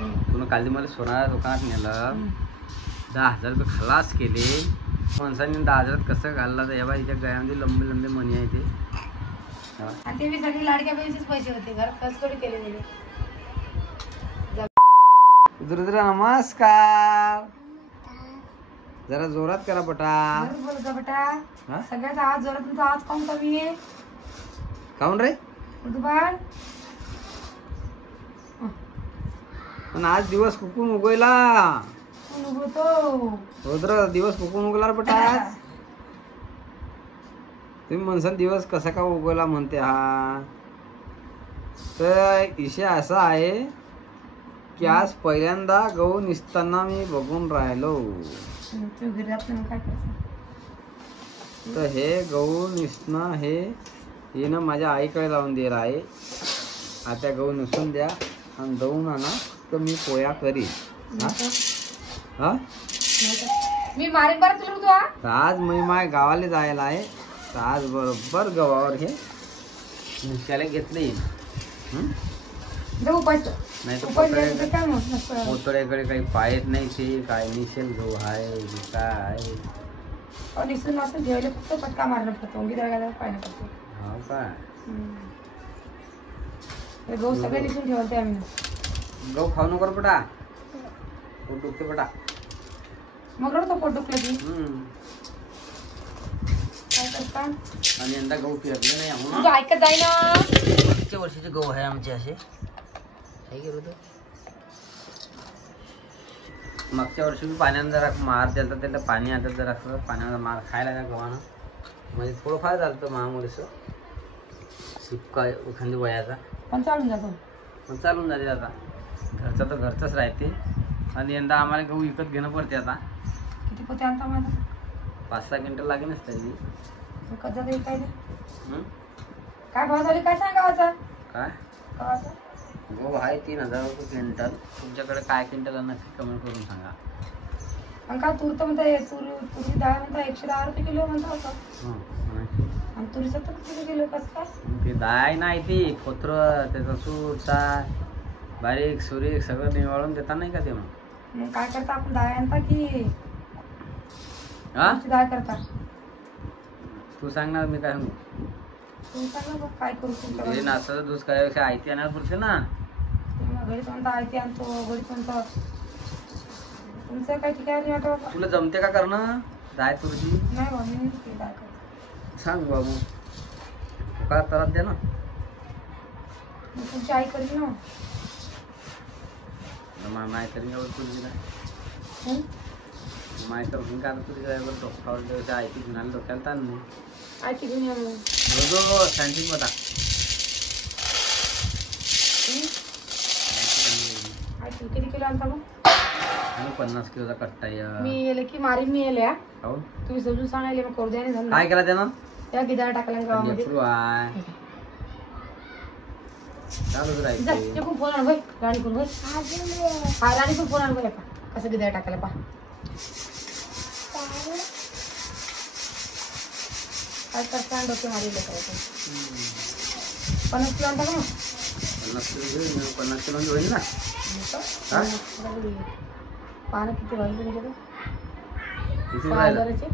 पुन्हा काल मला सोनारा दुकानात नेलं 10,000 रुपये खलास केले. माणसाने 10,000 कसं घालला तर या बाईच्या गळ्यामध्ये लंबे लंबे मणी आहे ते. ते बी सगळे लाडक्या बहिणीचेच पैसे होते. घरात खर्च थोडी केले गेले. रुद्र नमस्कार. जरा जोरात करा बटा. बोलतो बेटा. सगळ्याचा आवाज जोरात. तुमचा आवाज काऊन कमी आहे? काऊन रे? दुबार पण आज दिवस कुकून उगवला. रुद्र दिवस कुकून उगवला बेटा आज. तुम्ही म्हणसान दिवस कसा का उगवला म्हणते. हा तर विषय असा आहे की आज पहिल्यांदा गहू निसताना मी बघून राहिलो. तर हे गहू निसणं हे हिनं माझ्या आईकडे लावून दिलं आहे. आता गहू निसून द्या आणि दळून आणा तर मी पोया करीन. हा मी मारीन बरं तुला. आज मी माझ्या गावाला जायला आहे. तर आज बरोबर गव्हावर हे निश्चायला घेतले. नाही तर पोतड्याकडे काही पायत नाही. ते काय निशेल गहू आहे काय निसून असं जेवायला फक्त पटका मारला पडतो. पाहिजे पडतो. हो काय गहू सगळे निसून ठेवते आम्ही. गहू खाऊ नको बेटा. पोट दुखते बेटा. मग रडतो पोट दुखलं की. काय करता. आणि यंदा गहू पेरले नाही आम्ही. तुझं ऐकत जाय ना. मागच्या वर्षीचे गहू आहे आमचे असे. काय केलं होतं मागच्या वर्षी मी पाण्यानं जरा मार द्यायला. त्याला पाणी आता जरा असं पाण्याला मार खायला का गव्हानं म्हणजे थोडंफार झालं तर महामुळेच शिपका एखादी वयाचा. पण चालून जातो. पण चालून जाते आता. घरचा तर घरचाच राहते. आणि यंदा आम्हाला गहू विकत घेणं पडते. आता किती पोते आणता माझा? 5-6 क्विंटल लागेलच त्याची. कधी देईल काय काय भाव झाली काय सांगावाचा. काय गहू आहे 3,000 रुपये क्विंटल. तुमच्याकडे काय क्विंटल नक्की कमेंट करून सांगा. आणि का तूर तर म्हणता तुरी डाळ म्हणता 110 रुपये किलो म्हणता होतं. आणि तुरीचं तर किती किलो कसं काय? ते डाळ नाही ती खोत्र त्याचा सूरचा बारीक सुरीक सगळं निवाळून देता नाही का ते. मग काय करता आपण डाळ आणता की डाळ करता? तू सांग ना. मी काय सांगू. तू सांग ना काय करू. घरी नाचतं दूध करायपेक्षा आयती आणायला पडते ना. घरीच म्हणता आयती आणतो. घरीच म्हणता. तुमचं काय ठिकाणी वाटत. तुला जमते का करणं डाळ तुझी? नाही बाबा मी डाळ करतो. सांग बाबू. का त्रास द्या ना. तुमची आई करते ना. माय करीन एवढं तुझी नाही. माय करून का तुझी ड्रायव्हर डोक्यावर आयती घेऊन आले. डोक्याला ताण नाही. आयती घेऊन या मग. सँडिंग बता. आयती किती किलो आणता मग? 50 किलोचा कट्टा. मी येले की मारीन. मी येल्या काऊन तुम्ही समजून सांगायले मग करू द्या नाही झालं. काय केला त्यानं? या गिदाळ टाकला गावामध्ये. चालूच राहायचं. फोन आण भाई. राणी फोन भाई. हा राणी पण फोन आण भाई. कसं गिदाळ टाकायला पहा. काय करता डोके मारीले करायचं. 50 किलो आणता का मग? 50 किलो होईल ना. पानं किती वाजले तुमच्याकडे? 6,000चे.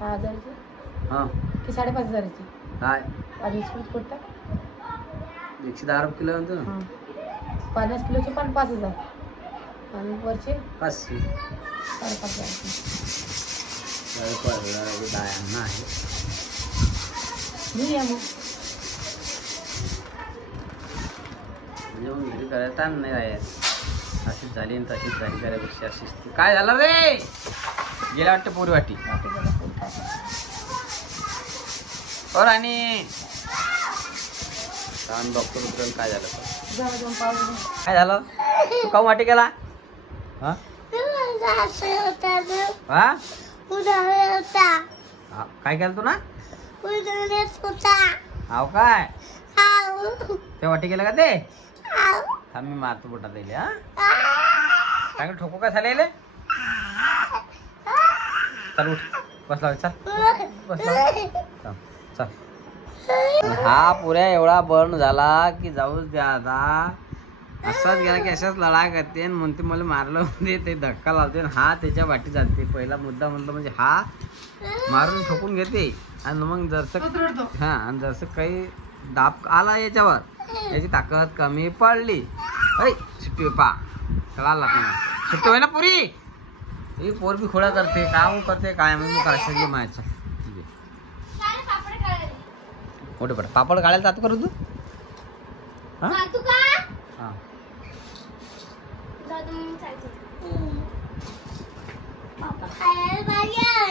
6,000चे की 5,500चे? काय आणि कोणता 110 रुपये किलो म्हणतो ना. 50 किलोचे पण 5,000 आणि वरचे 500. 5,500 आहे. घेऊया मग. म्हणजे मग घरी करायला ताण नाही राहत. अशीच झाली आणि तशीच झाली करायपेक्षा अशीच. काय झालं रे? गेल्या वाटतं पोरी वाटी. और आणि डॉक्टर उतरेल. काय झालं? काय झालं? तू काऊन वाटी गेला? हा काय केलं तू ना? हाव काय ते वाटी गेलं का ते? मी मारतो बोटा दिले. हा चांगलं ठोको का झालेले. चल उठ. बसला चल. बसला चल. हा पुऱ्या एवढा बर्न झाला की जाऊच द्या. आता असाच गेला की अशाच लढा करते आणि म्हणते मला मारलं म्हणजे ते धक्का लावते आणि हा त्याच्या वाटी जाते. पहिला मुद्दा म्हटलं म्हणजे हा मारून ठोकून घेते आणि मग जरसं हा आणि जरसं काही दाब आला याच्यावर याची ताकद कमी पडली. सुट्टी पा कळाला लागणार सुट्टी होय ना पुरी. ही पोर बी खोडा करते काय करते काय मग करायचं मायचं मोठे पड पापड काढायला जातो करू तू.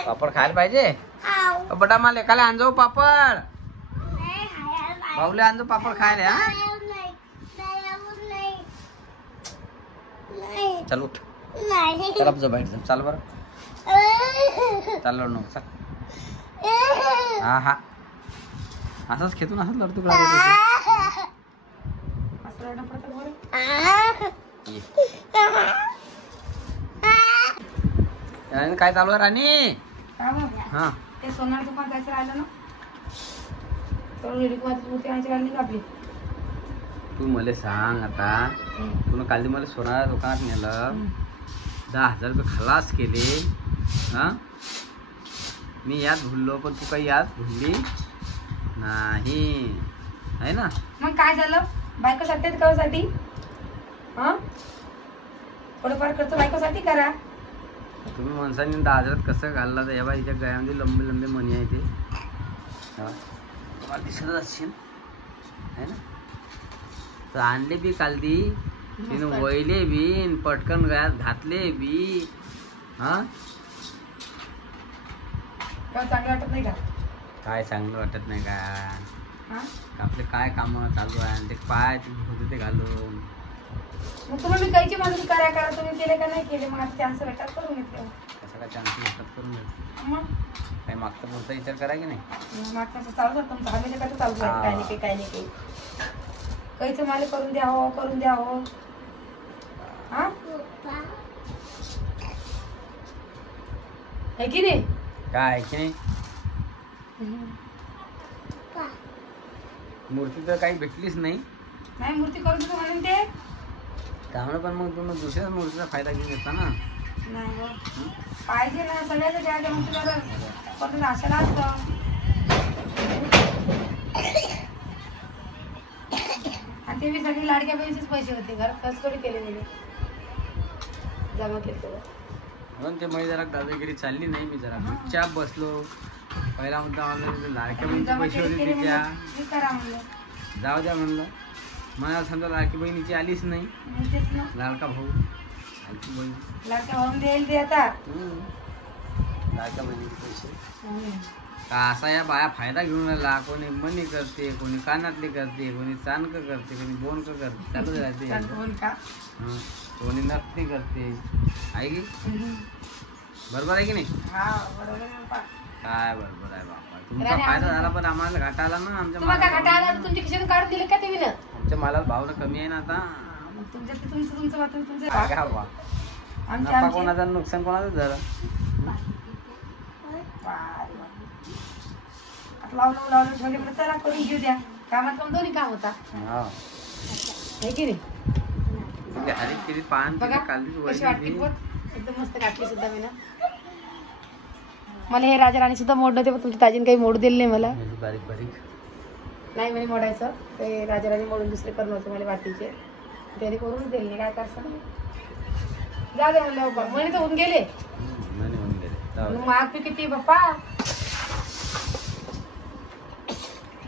पापड खायला पाहिजे. बटा मला एकाला आणजो पापड भाऊले आणजो पापड खायला. चल उठ चल जो बाहेर चाल बरं चाललो नको चाल. हा हा असंच खेतून असंच लढतो काय चालू आहे राणी. हा ते सोनार दुकान जायचं राहिलं ना मूर्ती आणायची राहिली का आपली. तू मला सांग आता तुला काल मला सोनार दुकानात नेलं 10,000 रुपये खलास केले. हा मी यात भुललो पण तू काही यात भुलली नाही आहे ना. मग काय झालं बायकोसाठी कशासाठी हा थोडंफार खर्च बायकोसाठी करा. तुम्ही माणसांनी 10,000 कसं घालला तर या बाईच्या गळ्यामध्ये लंबे लंबे मणी आहे ते तुम्हाला दिसतच असशील है ना. तर आणले बी कालदी तिने वळले बी पटकन गळ्यात घातले बी. हा चांगलं वाटत नाही का. काय चांगलं वाटत नाही का. आपले काय काम चालू आहे ते पाय होते ते घालून. मग तुम्ही कायची मदत करा तुम्ही केले का नाही केले. मग आता चान्स भेटतात करून घेतले. कसा काय चान्स भेटतात करून घेतले. मग काही मागचा पुढचा विचार करा की नाही. मागचा चालू आहे तुमचा हमेशा कसं चालू आहे काय नाही काय नाही काहीच मला करून द्या हो करून द्या हो. हा आहे की नाही काय की नाही. मूर्ती तर काही भेटलीच नाही. नाही मूर्ती करून देतो म्हणून ते त्यामुळे पण मग तुम्ही दुसऱ्याच मूर्तीचा फायदा घेऊन येता ना. नाही पाहिजे ना सगळ्याच द्यायचं मग तुला पण आशाला असतं. आणि ते बी सगळे लाडक्या बहिणीचेच पैसे होते घरात खर्च थोडी केले मी जमा केले. म्हणून ते मी जरा दादागिरी चालली नाही. मी जरा चुपचाप बसलो. पहिला मुद्दा मला लाडक्या बहिणीचे पैसे होते तिच्या जाऊ द्या म्हणलं. मला समजा लाडकी बहिणीची आलीच नाही. लाडका भाऊ लाडकी बहीण लाडका भाऊ देईल ते आता लाडक्या बहिणीचे पैसे का असा या बाया फायदा घेऊन राहिला. कोणी मणी करते कोणी कानातली करते कोणी चाणक करते कोणी बोनक करते चालू राहते. कोणी नक्की करते आहे की बरोबर आहे की नाही. काय बरोबर आहे बाबा. तुमचा फायदा झाला पण आम्हाला घाटा आला ना. आमच्या तुमच्या खिशातून काढून दिले का ते आमच्या मालात भाव कमी आहे ना आता. नफा कोणाचा नुकसान कोणाचं झालं. लावलं चला करून घेऊ द्या कामात कम दोन्ही काम होता की नाही. हरीत केली पान कशी वाटते एकदम मस्त काटली सुद्धा मी ना. मला हे राजा राणी सुद्धा मोड नव्हते पण तुमच्या ताजीने काही मोड दिले नाही मला. बारीक बारीक नाही म्हणे मोडायचं ते राजा राणी मोडून दुसरे करून होते मला वाटीचे त्याने करून दिले नाही. काय करतं जा दे म्हणलं म्हणे तर होऊन गेले. माग बी किती बाप्पा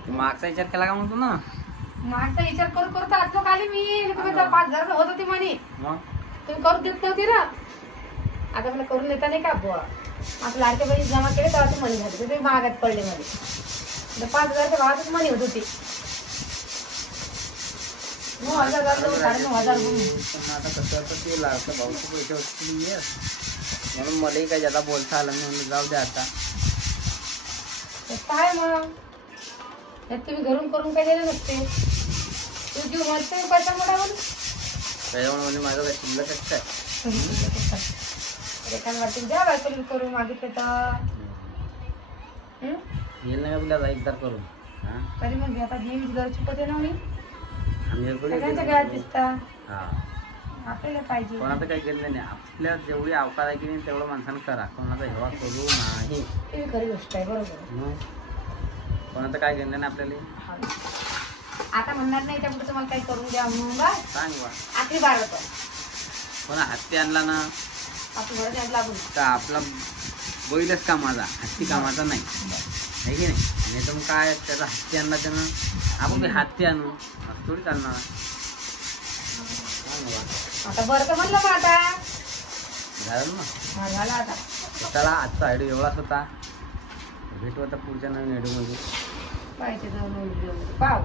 मागचा विचार केला का म्हणतो ना. मागचा विचार करू करू तर आजचं आले मी. तुम्ही 5,000 होत होती म्हणे तुम्ही करून देत नव्हती ना. आता मला करून देता नाही का बुवा. आता लाडक्या बहिणी जमा केले तेव्हा ते मनी झाले तुम्ही महागात पडले मध्ये 5,000च्या भावातच मनी होत होती. 9,000 9,500 आता कसं ते लाडक्या भाऊचे पैसे होते म्हणून मलाही काही ज्यादा बोलता आलं नाही. म्हणून जाऊ द्या आता काय मग तुम्ही घरून करून काय दिले नसते. तू जीव म्हणते पैसा मोडावर त्याच्यामुळे माझं काही शिल्लकच काय एखाद वाटून द्या बायकोला करून मागितले तर येईल नाही आपल्याला एकदार करून तरी मग आता नेहमी घर चुकते ना मी सगळ्यांच्या गळ्यात दिसता. हा आपल्याला पाहिजे. कोणाचं काही केलं नाही. आपल्या जेवढी अवकाश आहे की नाही तेवढं माणसानं करा. कोणाचा हेवा करू नाही. ते खरी गोष्ट आहे. बरोबर. मग कोणाचं काय घेणं नाही आपल्याला. आता म्हणणार नाही त्या पुढे तुम्हाला काही करून द्या म्हणून बा सांग बा. आखरी बार होतो. कोणा हत्ती आणला ना आपण घरात यायला लागून तर आपला बैलच कामाचा, हत्ती कामाचा नाही. आहे की नाही तर मग काय त्याचा हत्ती आणला त्यानं आपण हत्ती आणू असं थोडी चालणार. आता बरं तर म्हणलं मग आता झालं ना. हा झाला आता. चला आजचा व्हिडिओ एवढाच होता. भेटू आता पुढच्या नवीन व्हिडिओ मध्ये. पाहिजे जाऊन पाहू.